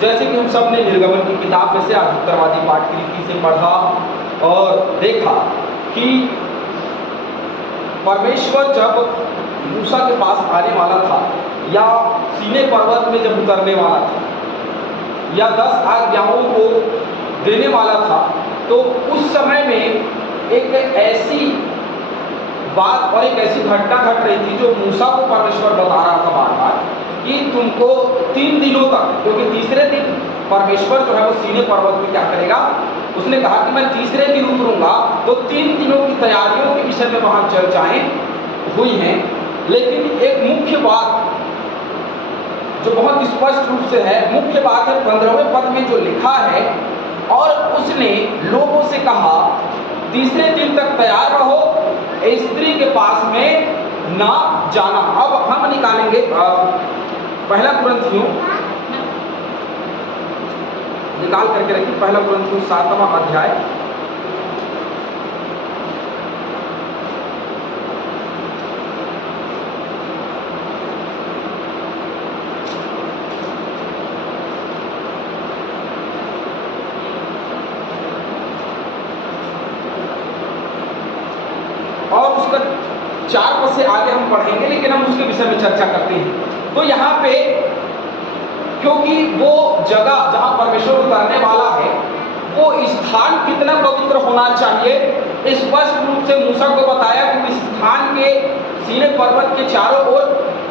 जैसे कि हम सब ने निर्गमन की किताब में से आज उत्तरवादी पाठ की रीति से पढ़ा और देखा कि परमेश्वर जब मूसा के पास आने वाला था या सीनै पर्वत में जब उतरने वाला था या 10 आज्ञाओं को देने वाला था, तो उस समय में एक ऐसी बात और एक ऐसी घटना घट रही थी जो मूसा को परमेश्वर बता रहा था बार बार कि तुमको 3 दिनों तक, क्योंकि तीसरे दिन परमेश्वर जो है वो सीनै पर्वत में क्या करेगा, उसने कहा कि मैं तीसरे दिन उतरूंगा, तो 3 दिनों की तैयारियों के विषय में वहां चर्चाएं हुई हैं। लेकिन एक मुख्य बात जो बहुत स्पष्ट रूप से है, मुख्य बात है 15वें पद में जो लिखा है, और उसने लोगों से कहा तीसरे दिन तक तैयार रहो, स्त्री के पास में ना जाना। अब हम निकालेंगे पहला कुरिन्थियों, निकाल करके रखिए, पहला कुरिन्थियों 7वां अध्याय और उसका 4 पद से आगे हम पढ़ेंगे, लेकिन हम उसके विषय में चर्चा करते हैं। तो यहाँ पे क्योंकि वो जगह जहाँ परमेश्वर उतरने वाला है, वो स्थान कितना पवित्र होना चाहिए, स्पष्ट रूप से मूसा को बताया कि उस स्थान के सीनै पर्वत के चारों ओर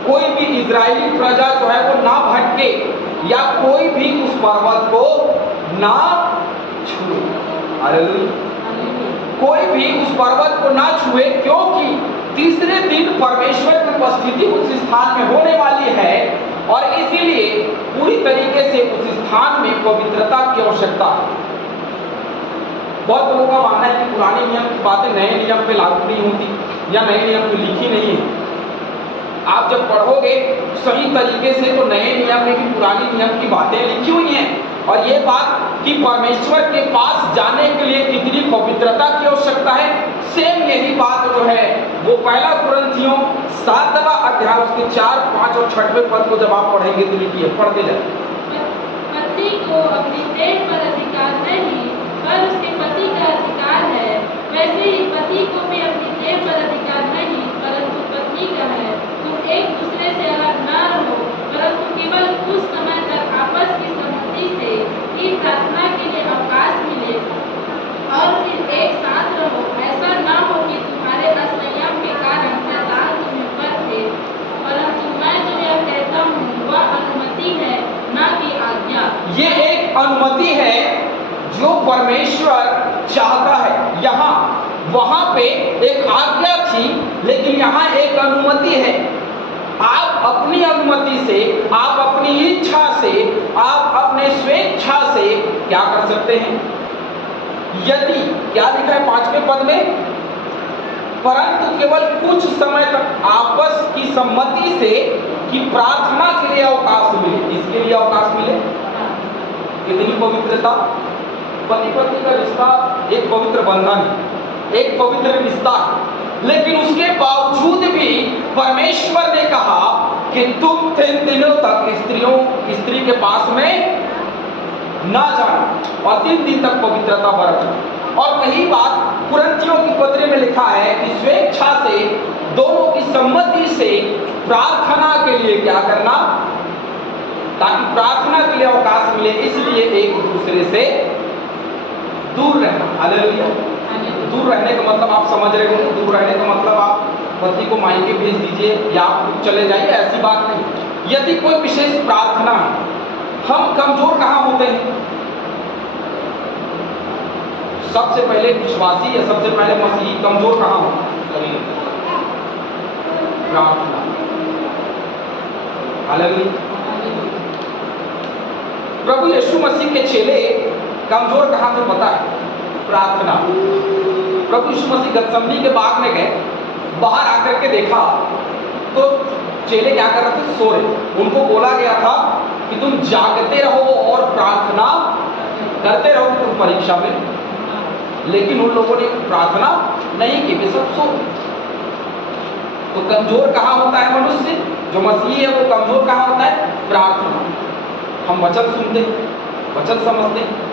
कोई भी इजरायली प्रजा जो है वो ना भटके या कोई भी उस पर्वत को ना छुए। हालेलुया। कोई भी उस पर्वत को ना छुए, क्योंकि तीसरे दिन परमेश्वर की उपस्थिति उस स्थान में होने वाली है और इसीलिए पूरी तरीके से उस स्थान में पवित्रता की आवश्यकता है। बहुत लोगों का मानना है कि पुराने नियम की बातें नए नियम पे लागू नहीं होती या नए नियम में लिखी नहीं है। आप जब पढ़ोगे सही तरीके से तो नए नियम में भी पुराने नियम की बातें लिखी हुई हैं, और ये बात कि परमेश्वर के पास जाने के लिए कितनी पवित्रता की आवश्यकता है, सेम यही बात जो है वो पहला कुरिन्थियों 7वां अध्याय उसके 4, 5 और 6वें पद को जब आप पढ़ेंगे तो लिखिए, पढ़ते जाए। पत्नी को अपनी देह पर अधिकार नहीं, पर उसके पति का अधिकार है। वैसे ही पति को भी अपनी देह पर अधिकार नहीं, परंतु पत्नी का है। तुम एक दूसरे से अलग न रहो, परंतु केवल उस समय तक आपस की सहमति से कि प्रार्थना के लिए अवकाश मिले और फिर एक साथ रहो। ऐसा न हो कि तुम्हारे असंयम के कारण शैतान तुम्हें बरते, परंतु मैं जो यह कहता हूँ वह अनुमति है, न कि आज्ञा। ये एक अनुमति है जो परमेश्वर चाहता है। यहाँ वहां पे एक आज्ञा थी, लेकिन यहाँ एक अनुमति है। आप अपनी अनुमति से, आप अपनी इच्छा से, आप अपने स्वेच्छा से क्या कर सकते हैं। यदि क्या लिखा है 5वें पद में, परंतु केवल कुछ समय तक आपस की सम्मति से कि प्रार्थना के लिए अवकाश मिले। इसके लिए अवकाश मिले। कितनी पवित्रता। पति पत्नी का रिश्ता एक पवित्र बंधन है, एक पवित्र रिश्ता है, लेकिन उसके बावजूद भी परमेश्वर ने कहा कि तुम 3 दिनों तक स्त्री के पास में ना जाना और 3 दिन तक पवित्रता बरतना। और वही बात कुरिन्थियों की पत्री में लिखा है कि स्वेच्छा से, दोनों की सम्मति से प्रार्थना के लिए क्या करना, ताकि प्रार्थना के लिए अवकाश मिले, इसलिए एक दूसरे से दूर रहना। हालेलुया। दूर रहने का मतलब आप समझ रहे होंगे। दूर रहने का मतलब आप पति को मायके भेज दीजिए या आप खुद चले जाइए, ऐसी बात नहीं। यदि कोई विशेष प्रार्थना है, हम कमजोर कहाँ होते हैं। सबसे पहले विश्वासी या सबसे पहले मसीही कमजोर कहाँ होते हैं, प्रार्थना। हालेलुया। प्रभु यीशु मसीह के चेले कमजोर कहाँ थे पता है, प्रार्थना। प्रभु यीशु मसीह गतसमनी के बाग में गए, बाहर आकर के देखा तो चेले क्या कर रहे थे, सो रहे। उनको बोला गया था कि तुम जागते रहो और प्रार्थना करते रहो तुम परीक्षा में, लेकिन उन लोगों ने प्रार्थना नहीं की, वे सब सो। तो कमजोर कहाँ होता है मनुष्य, जो मसीही है वो कमजोर कहाँ होता है, प्रार्थना। हम वचन सुनते हैं, वचन समझते हैं,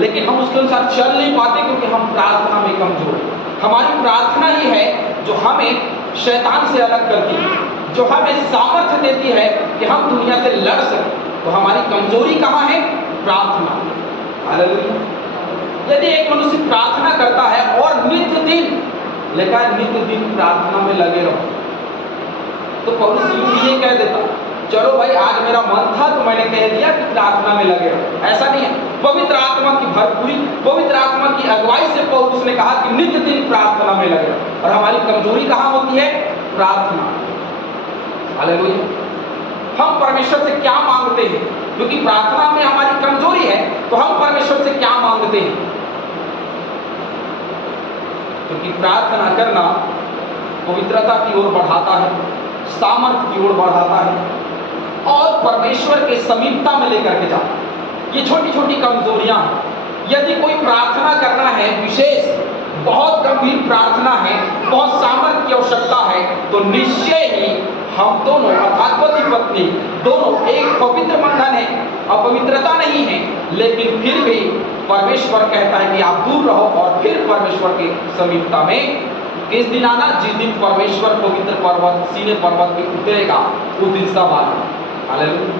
लेकिन हम उसके अनुसार चल नहीं पाते क्योंकि हम प्रार्थना में कमजोर हैं। हमारी प्रार्थना ही है जो हमें शैतान से अलग करती है, जो हमें सामर्थ्य देती है कि हम दुनिया से लड़ सकें। तो हमारी कमजोरी कहाँ है? प्रार्थना। हालेलुया। यदि एक मनुष्य प्रार्थना करता है और नित्य दिन, लिखा है नित्य दिन प्रार्थना में लगे रहो, तो पौलुस यूं भी ये कह देता, चलो भाई आज मेरा मन था तो मैंने कह दिया कि प्रार्थना में लगे रहो। ऐसा नहीं है। पवित्र आत्मा की भरपूरी, पवित्र आत्मा की अगुवाई से पौलुस ने कहा कि नित्य दिन प्रार्थना में लगे रहो। और हमारी कमजोरी कहाँ होती है? प्रार्थना। हालेलुया। हम परमेश्वर से क्या मांगते हैं? क्योंकि प्रार्थना में हमारी कमजोरी है, तो हम परमेश्वर से क्या मांगते हैं? क्योंकि प्रार्थना करना पवित्रता की ओर बढ़ाता है, सामर्थ्य की ओर बढ़ाता है और परमेश्वर के समीपता में लेकर के जाता है। ये छोटी छोटी कमजोरियां हैं। यदि कोई प्रार्थना करना है विशेष, बहुत गंभीर प्रार्थना है, बहुत सामर्थ्य की आवश्यकता है, तो निश्चय ही हम दोनों अर्थात पति पत्नी दोनों एक पवित्र बंधन है, अपवित्रता नहीं है, लेकिन फिर भी परमेश्वर कहता है कि आप दूर रहो और फिर परमेश्वर के समीपता में किस दिन आना? जिस दिन परमेश्वर पवित्र पर्वत सीने पर्वत पे उतरेगा, उस दिन सब आना। हालेलुया।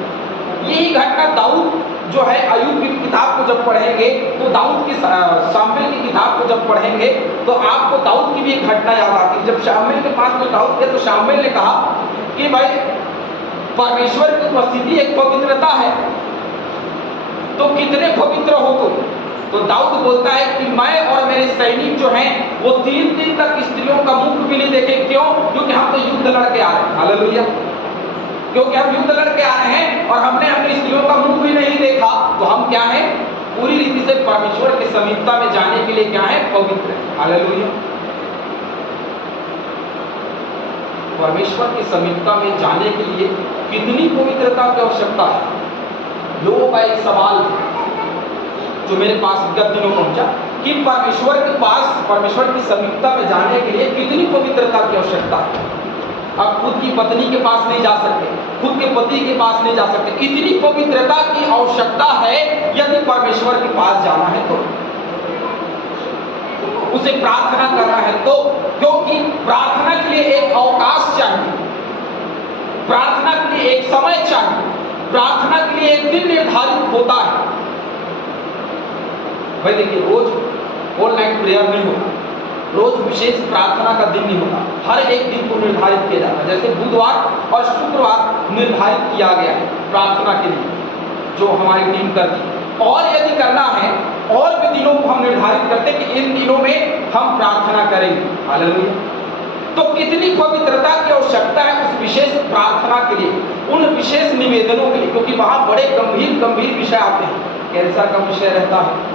यही घटना दाऊद जो है अय्यूब की किताब को जब पढ़ेंगे तो दाऊद की शामूएल की किताब को जब पढ़ेंगे तो आपको दाऊद की भी एक घटना याद आती है। जब शामूएल के पास में दाऊद थे तो शामूएल ने कहा कि भाई परमेश्वर की उपस्थिति एक पवित्रता है, तो कितने पवित्र हो तुम? तो दाऊद बोलता है कि मैं और मेरे सैनिक जो हैं वो 3 दिन तक स्त्रियों का मुख भी नहीं देखे। क्यों? क्योंकि हम तो युद्ध लड़के आ रहे हैं। हालेलुया। क्योंकि हम युद्ध लड़के आ रहे हैं और हमने अपनी स्त्रियों का मुंह भी नहीं देखा, तो हम क्या हैं? पूरी रीति से परमेश्वर के समीपता में जाने के लिए क्या है? पवित्र। हालेलुया। परमेश्वर की समीपता में जाने के लिए कितनी पवित्रता की आवश्यकता है? लोगों का एक सवाल जो मेरे पास विगत दिनों पहुंचा कि परमेश्वर के पास, परमेश्वर की समीपता में जाने के लिए कितनी पवित्रता की आवश्यकता है? अब खुद की पत्नी के पास नहीं जा सकते, खुद के पति के पास नहीं जा सकते, इतनी पवित्रता की आवश्यकता है यदि परमेश्वर के पास जाना है तो, उसे प्रार्थना करना है तो। क्योंकि प्रार्थना के लिए एक अवकाश चाहिए, प्रार्थना के लिए एक समय चाहिए, प्रार्थना के लिए एक दिन निर्धारित होता है। भाई देखिए, रोज ऑल नाइट प्रेयर नहीं होता, रोज विशेष प्रार्थना का दिन नहीं होता, हर एक दिन को निर्धारित किया जाता है। जैसे बुधवार और शुक्रवार निर्धारित किया गया है प्रार्थना के लिए, जो हमारी टीम करती है। और यदि करना है और भी दिनों को हम निर्धारित करते हैं कि इन दिनों में हम प्रार्थना करेंगे। हालेलुया। तो कितनी पवित्रता की आवश्यकता है उस विशेष प्रार्थना के लिए, उन विशेष निवेदनों के लिए, क्योंकि वहां बड़े गंभीर गंभीर विषय आते हैं। कैंसर का विषय रहता है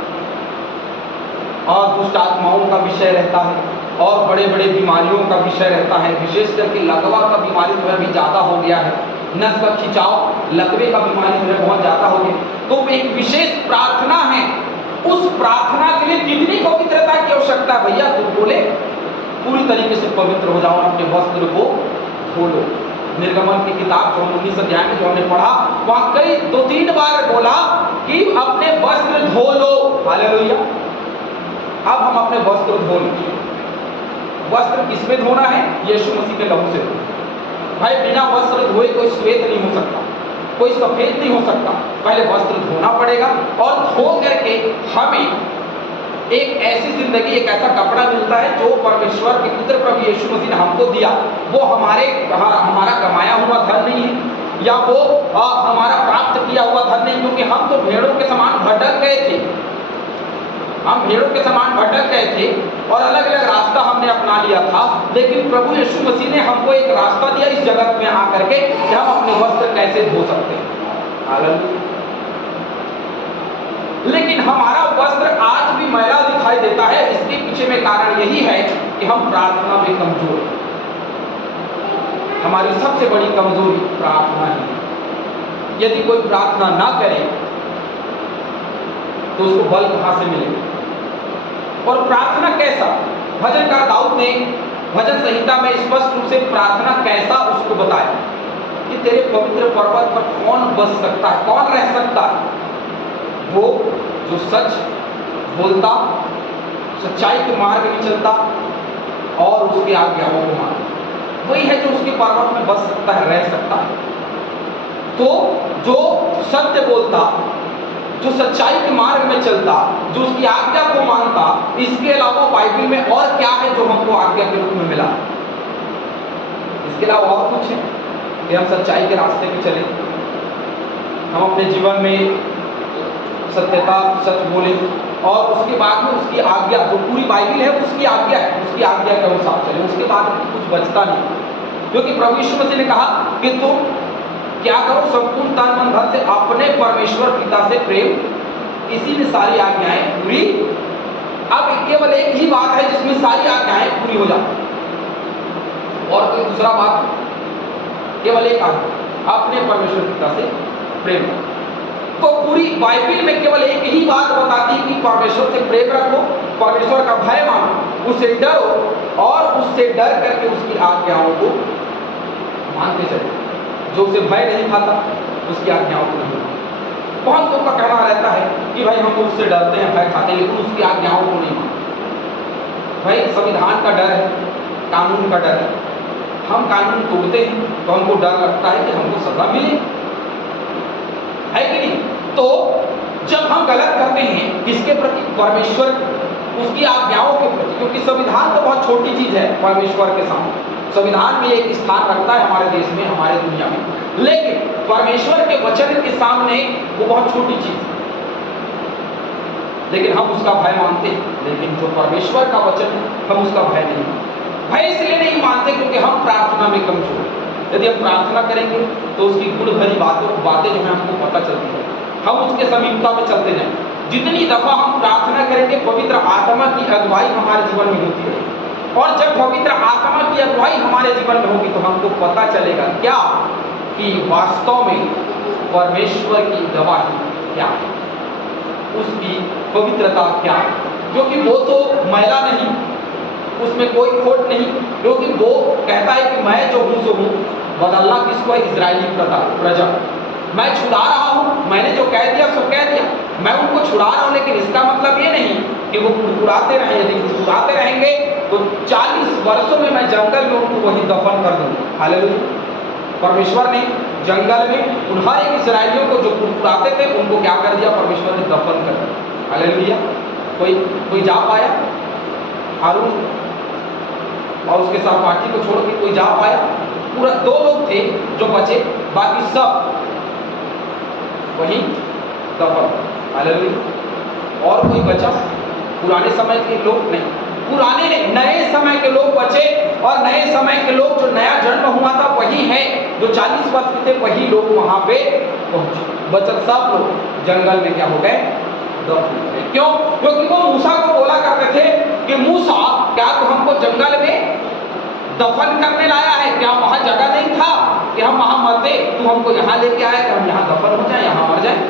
और दुष्ट आत्माओं का विषय रहता है और बड़े बड़े बीमारियों का विषय रहता है। विशेष करके लकवा का बीमारी जो है अभी ज़्यादा हो गया है, नस का खिंचाव, लकवे का बीमारी जो है बहुत ज़्यादा हो गया। तो एक विशेष प्रार्थना है, उस प्रार्थना के लिए कितनी पवित्रता की आवश्यकता है भैया? तो बोले पूरी तरीके से पवित्र हो जाओ, अपने वस्त्र को धो लो। निर्गमन की किताब जो हम 19 अध्याय में जो हमने पढ़ा, वहां कई 2-3 बार बोला कि अपने वस्त्र धो लो। हालेलुया। अब हम अपने वस्त्र धो लें। वस्त्र किसमें धोना है? यीशु मसीह के लहू से। भाई बिना वस्त्र धोए कोई श्वेत नहीं हो सकता, कोई सफेद नहीं हो सकता। पहले वस्त्र धोना पड़ेगा और धो करके हमें एक ऐसी जिंदगी, एक ऐसा कपड़ा मिलता है जो परमेश्वर के पुत्र प्रभु यीशु मसीह ने हमको दिया। वो हमारा कमाया हुआ धन नहीं है या वो हमारा प्राप्त किया हुआ धन नहीं, क्योंकि हम तो भेड़ों के समान भटक गए थे। हम भेड़ों के समान भटक गए थे और अलग अलग रास्ता हमने अपना लिया था, लेकिन प्रभु यीशु मसीह ने हमको एक रास्ता दिया इस जगत में आकर के कि हम अपने वस्त्र कैसे धो सकते हैं। हालेलुया। लेकिन हमारा वस्त्र आज भी मैला दिखाई देता है। इसके पीछे में कारण यही है कि हम प्रार्थना में कमजोर हैं। हमारी सबसे बड़ी कमजोरी प्रार्थना है। यदि कोई प्रार्थना ना करे तो उसको बल कहां से मिलेगा? और प्रार्थना कैसा? भजनकार दाऊद ने भजन संहिता में स्पष्ट रूप से प्रार्थना कैसा उसको बताया कि तेरे पवित्र पर्वत पर कौन बस सकता है, कौन रह सकता है? वो जो सच बोलता, सच्चाई के मार्ग में चलता और उसकी आज्ञाओं को मानता, वही है जो उसके पर्वत में बस सकता है, रह सकता है। तो जो सत्य बोलता, जो सच्चाई के मार्ग में चलता, जो उसकी आज्ञा को मानता, इसके अलावा बाइबल में और क्या है जो हमको आज्ञा के रूप में मिला? इसके अलावा और कुछ है कि हम सच्चाई के रास्ते पे चले, हम अपने जीवन में सत्यता, सच बोले और उसके बाद में उसकी आज्ञा, जो पूरी बाइबल है उसकी आज्ञा है, उसकी आज्ञा के अनुसार चले। उसके बाद में कुछ बचता नहीं, क्योंकि प्रभु यीशु मसीह ने कहा कि तुम क्या करो, संपूर्ण तन मन धन से अपने परमेश्वर पिता से प्रेम, इसी में सारी आज्ञाएं पूरी। अब केवल एक ही बात है जिसमें सारी आज्ञाएं पूरी हो जाती, और कोई दूसरा बात, केवल एक आज्ञा, अपने परमेश्वर पिता से प्रेम। तो पूरी बाइबल में केवल एक ही बात बताती है कि परमेश्वर से प्रेम रखो, परमेश्वर का भय मानो, उससे डरो और उससे डर करके उसकी आज्ञाओं को मानते चलो। जो उसे भय नहीं खाता उसकी आज्ञाओं को नहीं मानता। बहुत लोग का कहना रहता है कि भाई हम उससे डरते हैं, भय खाते हैं, लेकिन उसकी आज्ञाओं को नहीं मानते। भाई संविधान का डर है, कानून का डर है, हम कानून तोड़ते हैं तो हमको डर लगता है कि हमको सजा मिले, है कि नहीं? तो जब हम गलत करते हैं किसके प्रति? परमेश्वर, उसकी आज्ञाओं के प्रति, क्योंकि संविधान तो बहुत छोटी चीज है परमेश्वर के सामने। संविधान में एक स्थान रखता है हमारे देश में, हमारे दुनिया में, लेकिन परमेश्वर के वचन के सामने वो बहुत छोटी चीज है। लेकिन हम उसका भय मानते हैं, लेकिन जो परमेश्वर का वचन है हम उसका भय नहीं मानते। भय इसलिए नहीं मानते क्योंकि हम प्रार्थना में कमजोर हैं। यदि हम प्रार्थना करेंगे तो उसकी गुण भरी बातें जो है हमको पता चलती है, हम उसके समीपता में चलते जाएं। जितनी दफा हम प्रार्थना करेंगे पवित्र आत्मा की अगुवाई हमारे जीवन में होती है, और जब पवित्र आत्मा की अगुवाई हमारे जीवन में होगी तो हमको पता चलेगा क्या कि वास्तव में परमेश्वर की गवाही क्या है, उसकी पवित्रता क्या है, क्योंकि वो तो मैला नहीं, उसमें कोई खोट नहीं, क्योंकि वो कहता है कि मैं जो हूँ सो हूँ, बदलना किसको है? इजरायली प्रजा। मैं छुड़ा रहा हूँ, मैंने जो कह दिया सो कह दिया, मैं उनको छुड़ा रहा हूँ, लेकिन इसका मतलब ये नहीं कि वो कुड़कुड़ाते रहें। यदि कुड़कुड़ाते रहेंगे तो 40 वर्षों में मैं जंगल में उनको वहीं दफन कर दूंगा। हालेलुया। परमेश्वर ने जंगल में उन हर एक इस्राएलियों को जो कुड़कुड़ाते थे उनको क्या कर दिया? परमेश्वर ने दफन कर दिया। हालेलुया। कोई जा पाया? हारून और उसके साथ पार्टी को छोड़ के कोई जा पाया? पूरा 2 लोग थे जो बचे, बाकी सब वहीं दफन। हालेलुया। और कोई बचा? पुराने समय के लोग नहीं, पुराने नए समय के लोग बचे, और नए समय के लोग जो नया जन्म हुआ था वही है, जो 40 वर्ष के थे वही लोग वहां पे पहुंचे। बचत सब लोग जंगल में क्या हो गए? दफन हो गए। क्यों? क्योंकि वो मूसा को बोला करते थे कि मूसा क्या तो हमको जंगल में दफन करने लाया है? क्या वहां जगह नहीं था कि हम वहां मरते? तू हमको यहाँ लेके आया कि हम यहाँ दफन हो जाए, यहाँ मर जाए।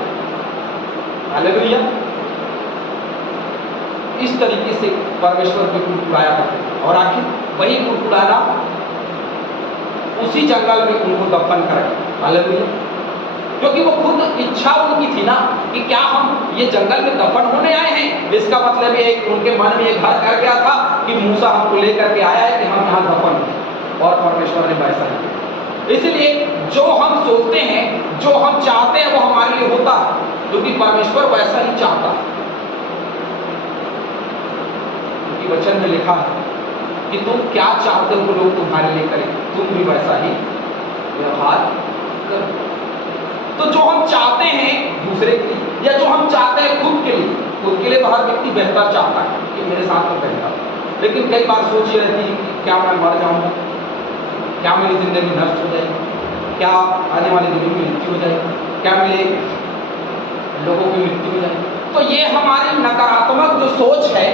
हालेलुया। इस तरीके से परमेश्वर को कुड़कुड़ाया करते थे, और आखिर वही कुड़कुड़ाना उसी जंगल में उनको दफन कराया। हालेलुया। क्योंकि वो खुद इच्छा उनकी थी ना कि क्या हम ये जंगल में दफन होने आए हैं? इसका मतलब ये उनके मन में एक घर कर गया था कि मूसा हमको लेकर के आया है कि हम यहाँ दफन हों, और परमेश्वर ने वैसा नहीं किया। इसलिए जो हम सोचते हैं, जो हम चाहते हैं वो हमारे लिए होता है, क्योंकि परमेश्वर वैसा ही चाहता है। क्योंकि वचन में लिखा है कि तुम क्या चाहते हो लोग तुम्हारे लिए करें, तुम भी वैसा ही व्यवहार करो। तो जो हम चाहते हैं दूसरे के लिए, या जो हम चाहते हैं खुद के लिए तो हर व्यक्ति बेहतर चाहता है कि मेरे साथ में बेहतर, लेकिन कई बार सोच ये रहती है कि क्या मैं मर जाऊंगा, क्या मेरी जिंदगी नष्ट हो जाएगी, क्या आने वाले दिनों में मृत्यु हो जाएगी, क्या मेरे लोगों की मृत्यु हो जाएगी। तो ये हमारी नकारात्मक जो सोच है,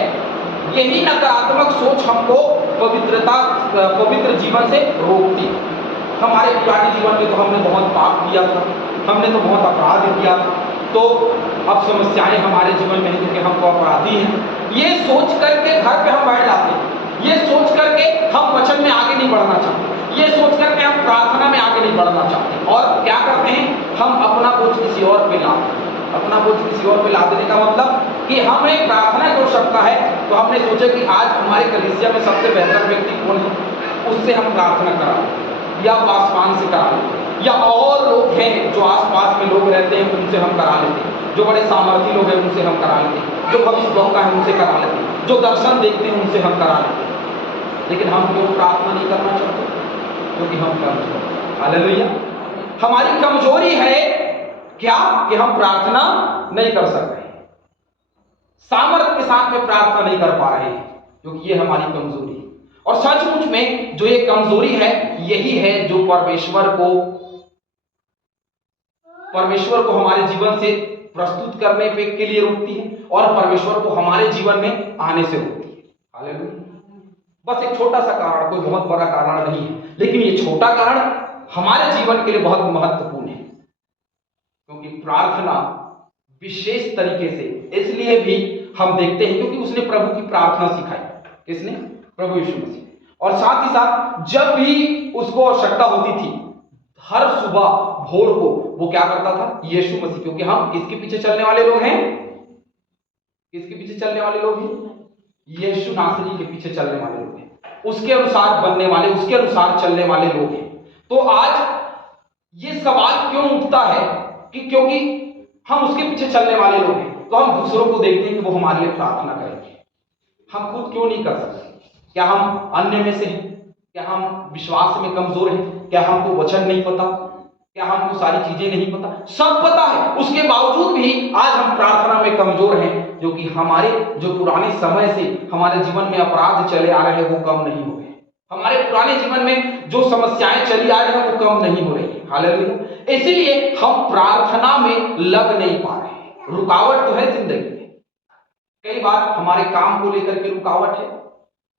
यही नकारात्मक सोच हमको पवित्र जीवन से रोकती है। हमारे पुराने जीवन में तो हमने बहुत पाप किया था, हमने तो बहुत अपराध किया था, तो अब समस्याएं हमारे जीवन में हैं क्योंकि हम तो अपराधी हैं। ये सोच करके घर पे हम बैठ जाते हैं, ये सोच करके हम वचन में आगे नहीं बढ़ना चाहते, ये सोच करके हम प्रार्थना में आगे नहीं बढ़ना चाहते हैं। और क्या करते हैं, हम अपना बोझ किसी और पे लाते हैं। अपना बोझ किसी और पे ला देने का मतलब कि हमें प्रार्थना की आवश्यकता है, तो हमने सोचा कि आज हमारे कलीसिया में सबसे बेहतर व्यक्ति कौन है, उससे हम प्रार्थना करा लें, या पासवान से करा लें, या और लोग हैं जो आसपास में लोग रहते हैं उनसे हम करा लेते हैं, जो बड़े सामर्थी लोग हैं उनसे हम करा लेते हैं, जो भविष्यवक्ता है उनसे करा लेते हैं, जो दर्शन देखते हैं उनसे हम करा लेते हैं। लेकिन हम क्यों प्रार्थना नहीं करना चाहते? क्योंकि हम कमजोर हैं। हालेलुया। हमारी कमजोरी है क्या कि हम प्रार्थना नहीं कर सकते, सामर्थ्य के साथ में प्रार्थना नहीं कर पा रहे हैं, क्योंकि ये हमारी कमजोरी है। और सचमुच में जो ये कमजोरी है, यही है जो परमेश्वर को हमारे जीवन से प्रस्तुत करने पे के लिए रोकती है, और परमेश्वर को हमारे जीवन में आने से रोकती है। हालेलुया। बस एक छोटा सा कारण, कोई बहुत बड़ा कारण नहीं है, लेकिन ये छोटा कारण हमारे जीवन के लिए बहुत महत्वपूर्ण है, क्योंकि प्रार्थना विशेष तरीके से इसलिए भी हम देखते हैं क्योंकि उसने प्रभु की प्रार्थना सिखाई। किसने? प्रभु यीशु मसीह। और साथ ही साथ जब भी उसको आवश्यकता होती थी, हर सुबह भोर को वो क्या करता था? यीशु मसीह, क्योंकि हम किसके पीछे चलने वाले लोग हैं? किसके पीछे चलने वाले लोग हैं? यीशु नासरी के पीछे चलने वाले लोग हैं, उसके अनुसार बनने वाले, उसके अनुसार चलने वाले लोग हैं। तो आज ये सवाल क्यों उठता है कि क्योंकि हम उसके पीछे चलने वाले लोग हैं, तो हम दूसरों को देखते हैं कि वो हमारे लिए प्रार्थना करेंगे, हम खुद क्यों नहीं कर सकते? क्या हम अन्य में से हैं? क्या हम विश्वास में कमजोर हैं? क्या हमको वचन नहीं पता? क्या हमको सारी चीजें नहीं पता? सब पता है, उसके बावजूद भी आज हम प्रार्थना में कमजोर हैं, क्योंकि हमारे जो पुराने समय से हमारे जीवन में अपराध चले आ रहे हैं वो कम नहीं हो रहे, हमारे पुराने जीवन में जो समस्याएं चली आ रही हैं वो कम नहीं हो रही। हालेलुया। इसलिए हम प्रार्थना में लग नहीं पा रहे। रुकावट तो है जिंदगी में, कई बार हमारे काम को लेकर के रुकावट है,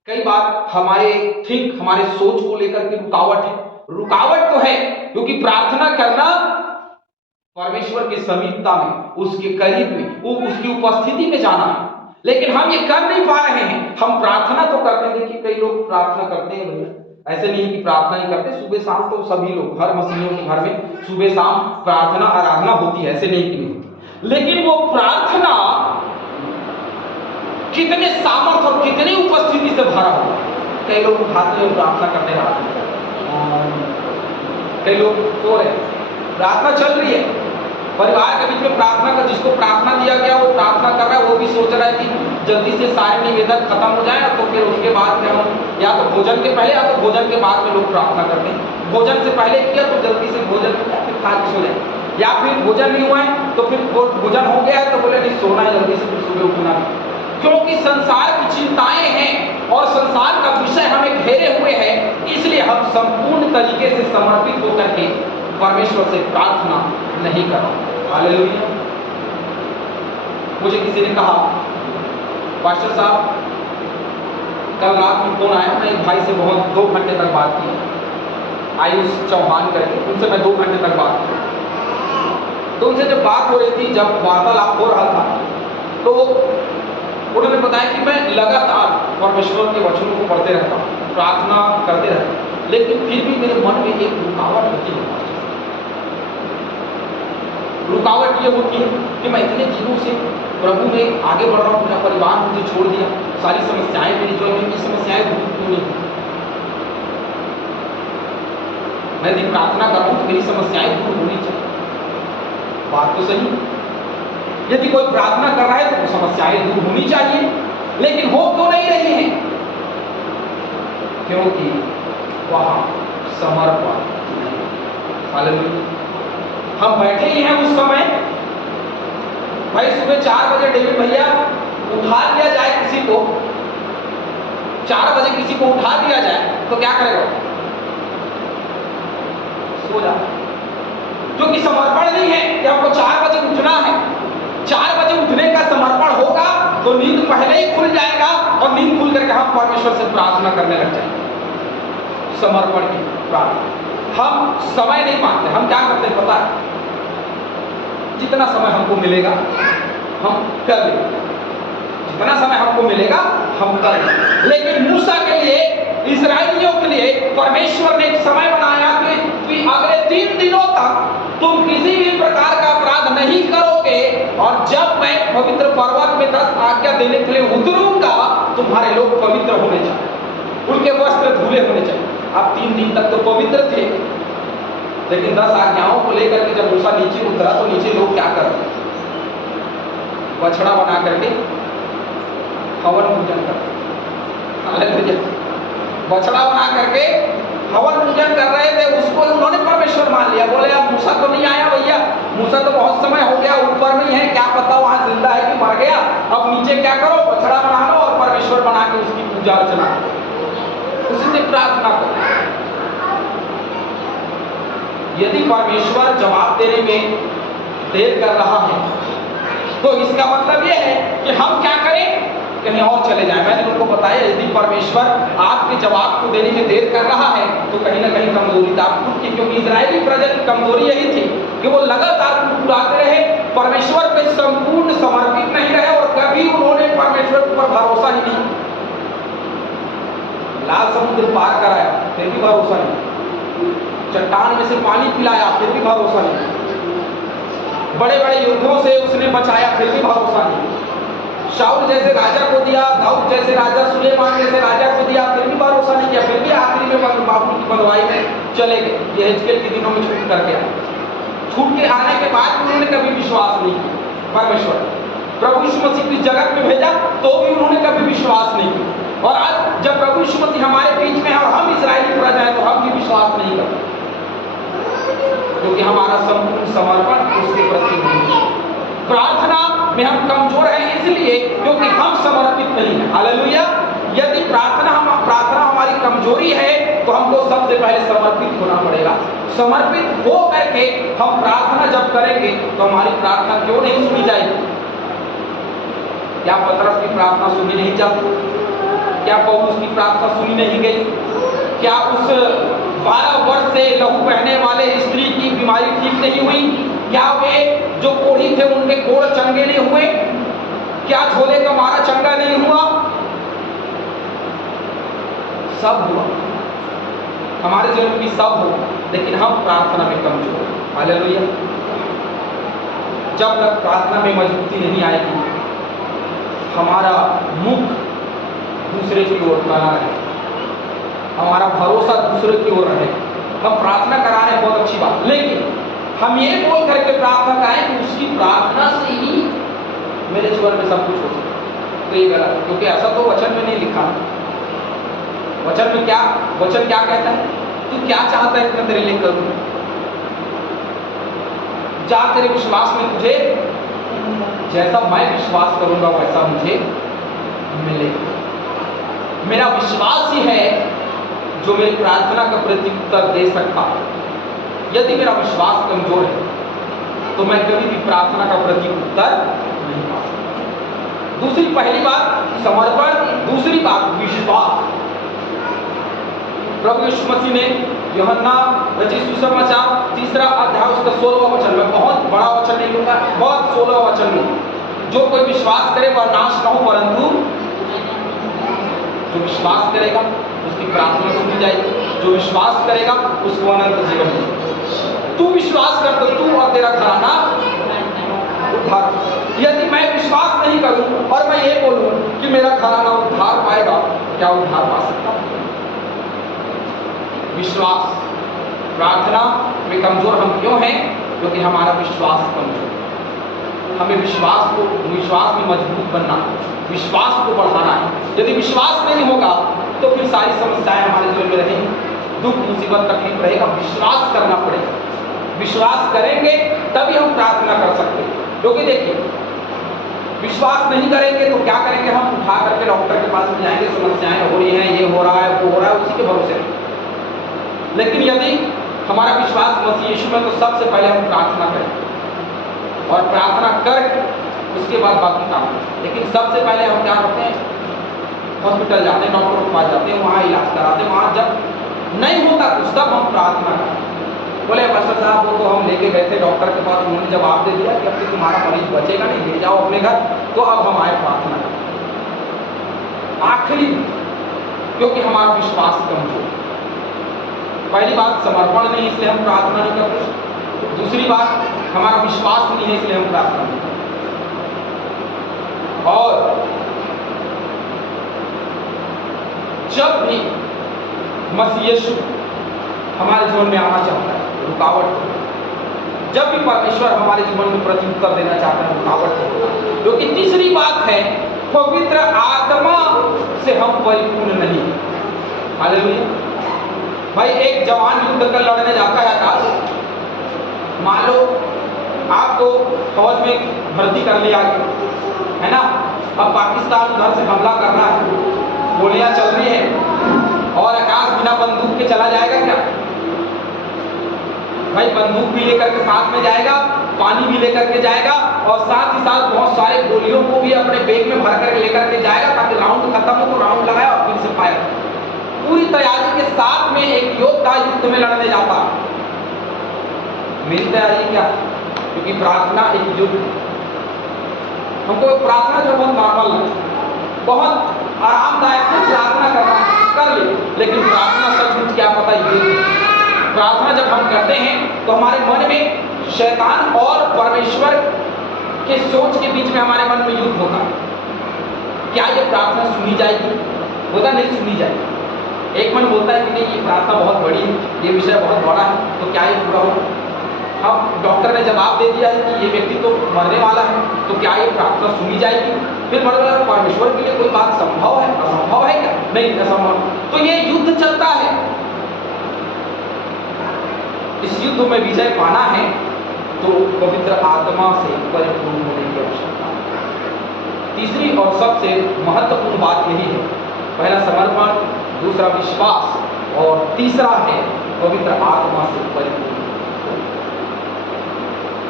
कई बार हमारे सोच को लेकर के रुकावट है। रुकावट तो है क्योंकि प्रार्थना करना परमेश्वर के समीपता में, उसके करीब में, उसकी उपस्थिति में जाना है, लेकिन हम ये कर नहीं पा रहे हैं। हम प्रार्थना तो करते हैं, देखिए कई लोग प्रार्थना करते हैं भैया, ऐसे नहीं कि प्रार्थना नहीं करते, सुबह शाम तो सभी लोग, हर मसीहियों के घर में सुबह शाम प्रार्थना आराधना होती है, ऐसे नहीं कि नहीं होती। लेकिन वो प्रार्थना कितने सामर्थ्य और कितनी उपस्थिति से भरा हुआ है। कई लोग उठाते हुए प्रार्थना करते रहते हैं, कई लोग सो रहे, प्रार्थना चल रही है, परिवार के बीच में प्रार्थना का, जिसको प्रार्थना दिया गया वो प्रार्थना कर रहा है, वो भी सोच रहा है कि जल्दी से सारे निवेदन खत्म हो जाए, तो फिर उसके बाद में हम या तो भोजन के पहले या तो भोजन के बाद में लोग प्रार्थना करते हैं। भोजन से पहले किया तो जल्दी से भोजन फिर खा के सो जाए, या फिर भोजन नहीं हुआ है तो फिर भोजन हो गया है तो बोले नहीं सोना है जल्दी से, फिर सुबह उठना है। क्योंकि संसार की चिंताएं हैं और संसार का विषय हमें घेरे हुए है, इसलिए हम संपूर्ण तरीके से समर्पित होकर के परमेश्वर से प्रार्थना नहीं कर रहे। हालेलुया। मुझे किसी ने कहा, पास्टर साहब कल रात में फोन आया, मैं एक भाई से बहुत 2 घंटे तक बात की, आयुष चौहान करके, उनसे मैं 2 घंटे तक बात की। तो उनसे जब बात हो रही थी, जब वार्तालाप हो रहा था, तो उन्होंने बताया कि मैं लगातार परमेश्वर के वचनों को पढ़ते रहता हूँ, प्रार्थना करते रहता हूँ, लेकिन फिर भी मेरे मन में एक रुकावट होती है। रुकावट ये होती है कि मैं इतने दिनों से प्रभु में आगे बढ़ रहा हूँ, मेरा परिवार मुझे छोड़ दिया, सारी समस्याएं मेरी जो है, ये समस्याएं दूर क्यों नहीं होती? मैं यदि प्रार्थना कर रहा हूँ तो मेरी समस्याएं दूर होनी चाहिए, बात तो सही। यदि कोई प्रार्थना कर रहा है तो समस्याएं दूर होनी चाहिए, लेकिन हो क्यों नहीं रही है? क्योंकि वहां समर्पण नहीं। हालेलुया। हम बैठे ही हैं उस समय, भाई सुबह 4 बजे डेविड भैया उठा दिया जाए किसी को, 4 बजे किसी को उठा दिया जाए तो क्या करेगा? सो जाए, क्योंकि समर्पण नहीं है कि हमको 4 बजे उठना है। 4 बजे उठने का समर्पण होगा तो नींद पहले ही खुल जाएगा, और नींद खुल करके हम परमेश्वर से प्रार्थना करने लग जाएंगे। समर्पण की प्रार्थना हम समय नहीं मानते, हम क्या करते हैं पता है? जितना समय हमको मिलेगा हम कर लेंगे, जितना समय हमको मिलेगा हम कर लेंगे। लेकिन मूसा के लिए, इस्राएलियों के लिए परमेश्वर ने एक समय बनाया कि अगले तुम्हें 10 आज्ञा देने के लिए उतरूंगा, तुम्हारे लोग पवित्र होने चाहिए, उनके वस्त्र धुले होने चाहिए। अब 3 दिन तक तो पवित्र थे, लेकिन 10 आज्ञाओं को लेकर के जब मूसा नीचे उतरा तो नीचे लोग क्या कर रहे, बछड़ा बना करके हवन पूजन करते, बछड़ा बना करके हवन पूजन कर रहे थे। उसको उन्होंने परमेश्वर मान लिया, बोले अब मूसा तो नहीं आया भैया, मूसा तो बहुत समय हो गया ऊपर नहीं है, क्या पता वहां जिंदा है कि मर गया, अब नीचे क्या करो, बछड़ा बना लो और परमेश्वर बना के उसकी पूजा अर्चना करो, उसी से प्रार्थना करो। यदि परमेश्वर जवाब देने में देर कर रहा है तो इसका मतलब यह है कि हम क्या करें, कहीं और चले जाएं। मैंने उनको बताया यदि परमेश्वर आपके जवाब को देने में देर कर रहा है तो कहीं ना कहीं कमजोरी था आप खुद की, क्योंकि इजरायली प्रजा की कमजोरी यही थी कि वो लगातार मुस्कुराते रहे, परमेश्वर पे संपूर्ण समर्पित नहीं रहे और कभी उन्होंने परमेश्वर पर भरोसा ही नहीं। लाल समुद्र पार कराया फिर भी भरोसा नहीं, चट्टान में से पानी पिलाया फिर भी भरोसा नहीं, बड़े बड़े युद्धों से उसने बचाया फिर भी भरोसा नहीं, शाऊल जैसे राजा को दिया, दाऊद जैसे राजा, सुलेमान जैसे राजा को दिया फिर भी भरोसा नहीं किया, फिर भी आखिरी में बाबू की बनवाई में चले गए। ये हिजकिय्याह के दिनों में छूट करके आए, छूट के आने के बाद उन्होंने कभी विश्वास नहीं किया परमेश्वर, प्रभु यीशु मसीह को इस जगत में भेजा तो भी उन्होंने कभी विश्वास नहीं किया। और आज जब प्रभु यीशु मसीह हमारे बीच में है और हम इस्राएली प्रजा हैं तो हम भी विश्वास नहीं करते, क्योंकि हमारा संपूर्ण समर्पण उसके प्रति नहीं है। प्रार्थना में हम कमजोर हैं इसलिए क्योंकि हम समर्पित नहीं हैं। हालेलुया। यदि प्रार्थना हमारी कमजोरी है तो हमको सबसे पहले समर्पित होना पड़ेगा। समर्पित हो करके हम प्रार्थना जब करेंगे तो हमारी प्रार्थना क्यों नहीं सुनी जाएगी? क्या पतरस की प्रार्थना सुनी नहीं जाती? क्या पौलुस की प्रार्थना सुनी नहीं गई? क्या उस 12 वर्ष से लहू बहने वाले स्त्री की बीमारी ठीक नहीं हुई? क्या वे जो कोढ़ी थे उनके कोढ़ चंगे नहीं हुए? क्या झोले का मारा चंगा नहीं हुआ? सब हुआ, हमारे जीवन में सब हुआ, लेकिन हम प्रार्थना में कमजोर हैं। हालेलुया। जब तक प्रार्थना में मजबूती नहीं आएगी, हमारा मुख दूसरे की ओर ना रहे, हमारा भरोसा दूसरे की ओर रहे। हम प्रार्थना करा रहे हैं, बहुत अच्छी बात, लेकिन हम ये बोल करके प्रार्थना करें कि उसकी प्रार्थना से ही मेरे जीवन में सब कुछ हो सके, तो ये गलत है, क्योंकि ऐसा तो वचन में नहीं लिखा। वचन में क्या, वचन क्या कहता है? तू क्या चाहता है कि मैं तेरे लिए करूं? जा तेरे विश्वास में तुझे जैसा मैं विश्वास करूंगा वैसा मुझे मिलेगा। मेरा विश्वास ही है जो मेरी प्रार्थना का प्रत्युत्तर दे सकता है। यदि मेरा विश्वास कमजोर है तो मैं कभी भी प्रार्थना का प्रत्युत्तर नहीं पा सकता। दूसरी, पहली बात समर्पण, दूसरी बात विश्वास। प्रभु यीशु मसीह ने यूहन्ना रचित सुसमाचार 3 अध्याय उसका 16वां वचन में, बहुत बड़ा वचन नहीं लूंगा, बहुत 16वां वचन में, जो कोई विश्वास करे वह नाश न हो परंतु जो विश्वास करेगा उसकी प्रार्थना सुनी जाएगी, जो विश्वास करेगा उसको अनंत जीवन मिलेगा। तू विश्वास कर तो तू और तेरा घराना उद्धार। यदि मैं विश्वास नहीं करूं और मैं ये बोलूं कि मेरा घराना उद्धार पाएगा, क्या उद्धार पा सकता हूं? विश्वास, प्रार्थना में कमजोर हम क्यों हैं? क्योंकि हमारा विश्वास कमजोर है। हमें विश्वास में मजबूत बनना, विश्वास को बढ़ाना है। यदि विश्वास नहीं होगा तो फिर सारी समस्याएं हमारे जीवन में रहेंगी, दुख मुसीबत तकलीफ रहेगा। विश्वास करना पड़ेगा, विश्वास करेंगे तभी हम प्रार्थना कर सकते हैं। क्योंकि देखिए, विश्वास नहीं करेंगे तो क्या करेंगे? हम उठा करके डॉक्टर के पास में जाएंगे, समस्याएं हो रही हैं, ये हो रहा है, वो हो रहा है, उसी के भरोसे। लेकिन यदि हमारा विश्वास मसीह यीशु में, तो सबसे पहले हम प्रार्थना करें और प्रार्थना कर उसके बाद बाकी काम करें। लेकिन सबसे पहले हम क्या करते हैं? हॉस्पिटल जाते हैं, डॉक्टर के पास जाते हैं, वहाँ इलाज कराते हैं। वहाँ जब नहीं होता कुछ तब हम प्रार्थना करते हैं। बोले पास्टर साहब वो तो हम लेके गए थे डॉक्टर के पास, उन्होंने जवाब दे दिया कि अब तो तुम्हारा मरीज बचेगा नहीं, ले जाओ अपने घर, तो अब हम आए प्रार्थना करें आखिरी, क्योंकि हमारा विश्वास कमजोर। पहली बात समर्पण नहीं, इसलिए हम प्रार्थना नहीं करते। दूसरी बात हमारा विश्वास नहीं है, इसलिए हम प्रार्थना नहीं करते। और जब भी मसीह यीशु हमारे जीवन में आना चाहता है, रुकावट होता है। जब भी परमेश्वर हमारे जीवन में प्रत्युत्तर देना चाहता है, रुकावट होता है। क्योंकि तीसरी बात है, पवित्र आत्मा से हम परिपूर्ण नहीं। हालेलुया। भाई एक जवान युद्ध कर लड़ने जाता है आकाश, मान लो आपको फौज में भर्ती कर लिया गया है ना, अब पाकिस्तान उधर से हमला करना है, गोलियां चल रही हैं और आकाश बिना बंदूक के चला जाएगा क्या? भाई बंदूक भी लेकर के साथ में जाएगा, पानी भी लेकर के जाएगा और साथ ही साथ बहुत सारे गोलियों को भी अपने बैग में भर कर लेकर के जाएगा ताकि राउंड खत्म हो तो राउंड लगाए और फिर से फायर। पूरी तैयारी के साथ में एक योद्धा युद्ध में लड़ने जाता। मेरी तैयारी क्या? क्योंकि प्रार्थना एक युद्ध है। हमको प्रार्थना जो बहुत नॉर्मल है, बहुत आरामदायक है, प्रार्थना करना कर ले, लेकिन प्रार्थना सचमुच क्या पता ये प्रार्थना जब हम करते हैं तो हमारे मन में शैतान और परमेश्वर के सोच के बीच में हमारे मन में युद्ध होता है। क्या ये प्रार्थना सुनी जाएगी? होता नहीं सुनी जाएगी। एक मन बोलता है कि नहीं ये प्रार्थना बहुत बड़ी है, ये विषय बहुत बड़ा है, तो क्या ये पूरा होगा? अब डॉक्टर ने जवाब दे दिया है कि ये व्यक्ति तो मरने वाला है, तो क्या ये प्रार्थना सुनी जाएगी? फिर मतलब परमेश्वर के लिए कोई बात संभव है? असंभव है क्या? नहीं, असंभव। तो ये युद्ध चलता है। इस युद्ध में विजय पाना है तो पवित्र आत्मा से परिपूर्ण होने की आवश्यकता है। तीसरी और सबसे महत्वपूर्ण बात यही है, पहला समर्पण, दूसरा विश्वास और तीसरा है पवित्र आत्मा से परिपूर्ण।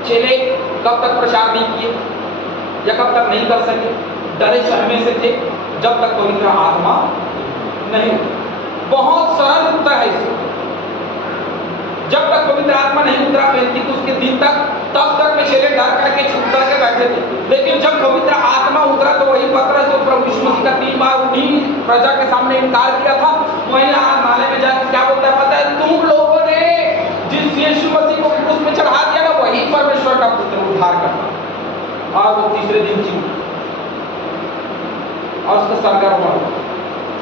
चेले कब तक प्रचार नहीं किए या कब तक नहीं कर सके? डरे सहमे से थे जब तक पवित्र आत्मा नहीं। बहुत सरल उत्तर है इसका। जब तक पवित्र आत्मा नहीं उतरा पेंतीकोस्त के दिन तक, तब तक में चेले डर करके चुप करके बैठे थे। लेकिन जब पवित्र आत्मा उतरा तो वही पतरस जो प्रभु यीशु मसीह का 3 बार उन्हीं प्रजा के सामने इनकार किया था, वही नाले में जाकर क्या बोलता है पता है? तुम लोगों ने जिस यीशु मसीह को क्रूस पे चढ़ा दिया ना, वही परमेश्वर का पुत्र उद्धार करता। और वो तीसरे दिन जी और उसका सरगर्म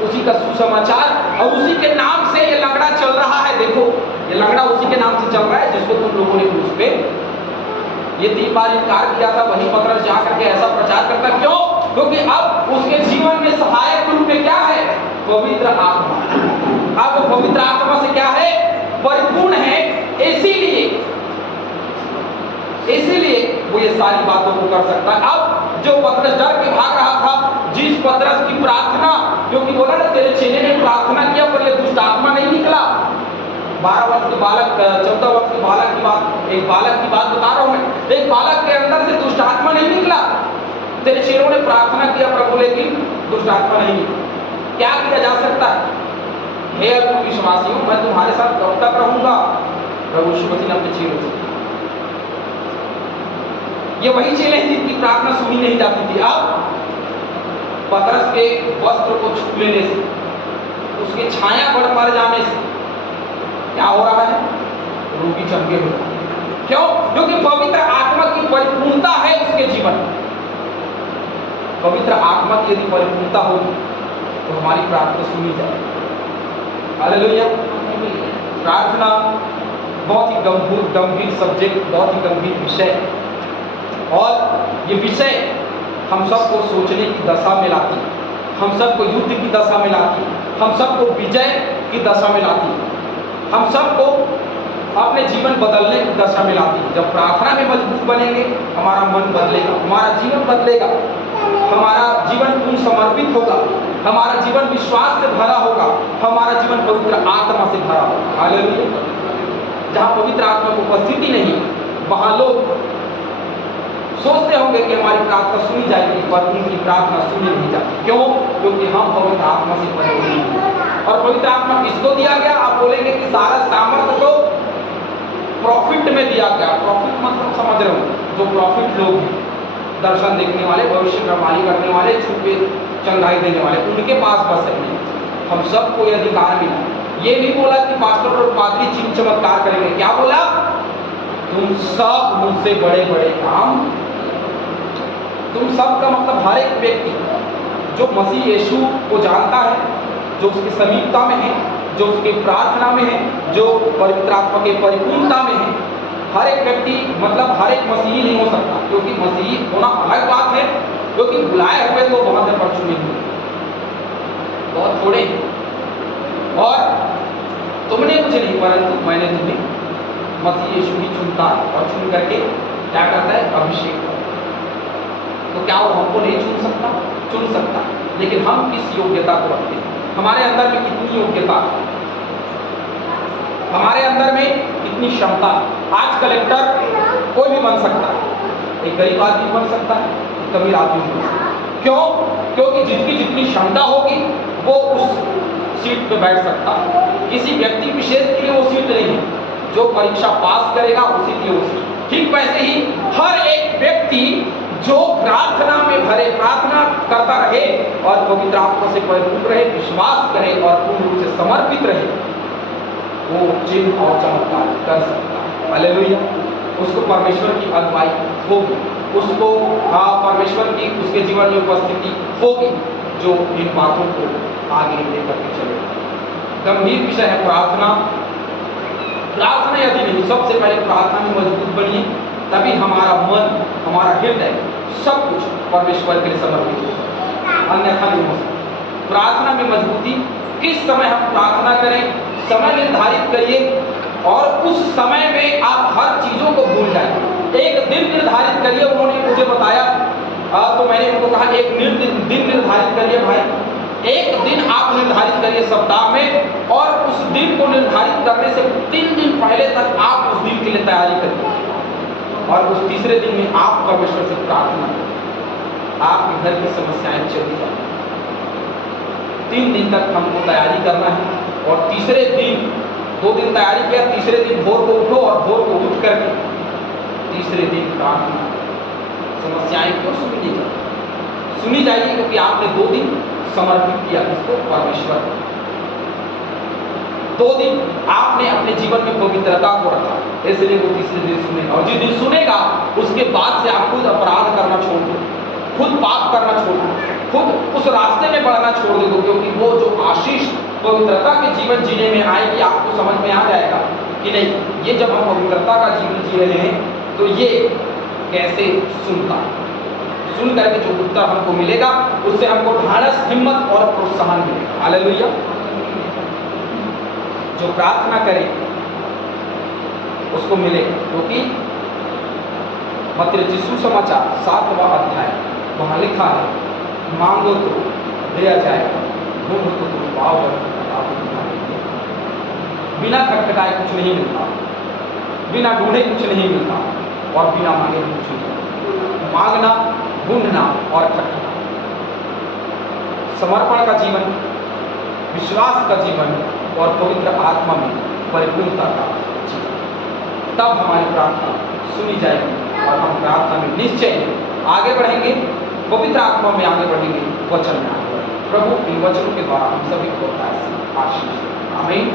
उसी का सुसमाचार और उसी के नाम से ये लंगड़ा चल रहा है। देखो ये लंगड़ा उसी के नाम से चल रहा है जिसको तुम लोगों ने क्रूस पे ये 3 बार इनकार किया था। वही पतरस जा करके ऐसा प्रचार करता। क्यों? क्योंकि अब उसके जीवन में सहायक रूप में क्या है? पवित्र आत्मा। अब वो पवित्र आत्मा से क्या है? परिपूर्ण है। इसीलिए वो ये सारी बातों को कर सकता है। अब जो पतरस डर के भाग रहा था, जिस पतरस की प्रार्थना, क्योंकि बोला ना तेरे चेले ने प्रार्थना किया पर ये दुष्ट आत्मा नहीं निकला। 12 वर्ष के बालक, 14 वर्ष के बालक की बात, एक बालक की बात बता रहा हूं मैं। एक बालक के अंदर से दुष्ट आत्मा नहीं निकला। तेरे चेलों ने प्रार्थना किया प्रभु, लेकिन दुष्ट आत्मा नहीं निकला। क्या किया जा सकता है? हे अल्प विश्वासियों, मैं तुम्हारे साथ कब तक रहूंगा? प्रभु यीशु मसीह ने अपने चेलों से, ये वही चेले हैं जिनकी प्रार्थना सुनी नहीं जाती थी। अब पतरस के वस्त्र को छू लेने से, उसकी छाया पर पड़ जाने से क्या हो रहा है? रोगी चंगे हो रहा है। क्यों? क्योंकि पवित्र आत्मा की परिपूर्णता है उसके जीवन में। पवित्र आत्मा की यदि परिपूर्णता होगी तो हमारी प्रार्थना सुनी जाएगी। हालेलुया। प्रार्थना बहुत ही गंभीर सब्जेक्ट, बहुत ही गंभीर विषय है और ये विषय हम सबको सोचने की दशा में लाती है, हम सबको युद्ध की दशा में लाती है, हम सबको विजय की दशा में लाती है, हम सबको अपने जीवन बदलने की दशा में लाती है। जब प्रार्थना में मजबूत बनेंगे, हमारा मन बदलेगा, हमारा जीवन बदलेगा, हमारा जीवन पूर्ण समर्पित होगा, हमारा जीवन विश्वास से भरा होगा, हमारा जीवन पवित्र आत्मा से भरा होगा। हालेलुया। जहाँ पवित्र आत्मा की उपस्थिति नहीं, वहाँ लोग सोचते होंगे कि हमारी प्रार्थना सुनी जाएगी, पर उनकी प्रार्थना सुनी नहीं जाती। क्यों? क्योंकि हम पवित्र आत्मा से भरे हुए हैं। और पवित्र आत्मा किसको दिया गया? आप बोलेंगे कि सारा सामर्थ्य तो प्रॉफिट में दिया गया। प्रॉफिट मतलब समझ रहे हो, जो प्रॉफिट लोग हैं, दर्शन देखने वाले, भविष्यवाणी करने वाले, छुपे चंगाई देने वाले, उनके पास बस है नहीं। हम सबको यह अधिकार मिला। ये नहीं बोला कि पास्टर और पादरी चिन्ह चमत्कार करेंगे। क्या बोला? तुम सब मुझसे बड़े बड़े काम तुम सब का मतलब हर एक व्यक्ति जो मसीह यीशु को जानता है, जो उसकी समीपता में है, जो उसकी प्रार्थना में है, जो पवित्र आत्मा के परिपूर्णता में है, हर एक व्यक्ति मतलब हर एक मसीही नहीं हो सकता, क्योंकि मसीही होना अलग बात है, क्योंकि बुलाए हुए तो बहुत पर चुने हुए बहुत थोड़े हैं। और तुमने मुझे नहीं परंतु मैंने तुम्हें, मसीह यीशु ही चुनता है और चुन करके क्या करता है, अभिषेक करता है। तो क्या वो हमको नहीं चुन सकता? चुन सकता, लेकिन हम किस योग्यता को रखते हैं, हमारे अंदर में कितनी योग्यता है, हमारे अंदर में कितनी क्षमता। आज कलेक्टर कोई भी बन सकता है, एक गरीब आदमी बन सकता है, एक अमीर आदमी बन सकता है। क्यों? क्योंकि जिसकी जितनी क्षमता होगी वो उस सीट पे बैठ सकता है। किसी व्यक्ति विशेष के लिए वो सीट नहीं है, जो परीक्षा पास करेगा उसी के लिए वो सीट। ठीक वैसे ही हर एक व्यक्ति जो प्रार्थना में भरे, प्रार्थना करता रहे और पवित्र आत्मा से परिपूर्ण रहे, विश्वास करे और पूर्ण रूप से समर्पित रहे, वो चिन्ह और चमत्कार कर सकता है। हालेलुया। उसको परमेश्वर की अगुवाई होगी, उसको परमेश्वर की उसके जीवन में उपस्थिति होगी, जो इन बातों को आगे लेकर के चलेगा। गंभीर विषय है प्रार्थना। प्रार्थना यदि नहीं, सबसे पहले प्रार्थना में मजबूत बनिए, तभी हमारा मन, हमारा हृदय सब कुछ परमेश्वर के लिए समर्पित हो सकता है, अन्यथा नहीं हो सकता। प्रार्थना में मजबूती, किस समय हम प्रार्थना करें, समय निर्धारित करिए और उस समय में आप हर चीजों को भूल जाए। एक दिन निर्धारित करिए, उन्होंने मुझे बताया तो मैंने उनको कहा एक दिन निर्धारित करिए भाई, एक दिन आप निर्धारित करिए सप्ताह में, और उस दिन को निर्धारित करने से 3 दिन पहले तक आप उस दिन के लिए तैयारी करिए, और उस तीसरे दिन में आप परमेश्वर से प्रार्थना करें, आपके घर की समस्याएं चली जाएंगी। 3 दिन तक हमको तैयारी करना है, और तीसरे दिन 2 दिन तैयारी किया, तीसरे दिन भोर को उठो और भोर को उठ करके तीसरे दिन प्रार्थना। समस्याएं क्यों सुनी जाएगी? क्योंकि आपने 2 दिन समर्पित किया इसको परमेश्वर को। 2 दिन आपने अपने जीवन में पवित्रता को रखा, इसलिए वो तीसरे दिन सुनेगा, और जिस दिन सुनेगा उसके बाद से आप खुद अपराध करना छोड़ दो, खुद पाप करना छोड़ दो, खुद उस रास्ते में बढ़ना छोड़ दो, क्योंकि वो जो आशीष पवित्रता के जीवन जीने में आएगी, आपको समझ में आ जाएगा कि नहीं, ये जब हम पवित्रता का जीवन जी रहे हैं तो ये कैसे सुनता है। सुन करके जो उत्तर हमको मिलेगा उससे हमको ढाढ़स, हिम्मत और प्रोत्साहन मिलेगा। हालेलुया। जो प्रार्थना करे उसको मिलेगा, क्योंकि मत्ती सुसमाचार 7वां अध्याय वहां लिखा है, मांगो तो दिया जाएगा, ढूंढो तो तुम पाओगे, बिना खटखटाए कुछ नहीं मिलता, बिना ढूंढे कुछ नहीं मिलता, और बिना मांगे कुछ नहीं मिलता। मांगना, ढूंढना और खटखटाना, समर्पण का जीवन, विश्वास का जीवन और पवित्र आत्मा में परिपूर्णता का जीवन, तब हमारी प्रार्थना सुनी जाएगी और हम प्रार्थना में निश्चय आगे बढ़ेंगे, पवित्र आत्मा में आगे बढ़ेंगे, वचन में आगे बढ़ेंगे। प्रभु इन वचनों के द्वारा हम सभी को आशीष। आमीन।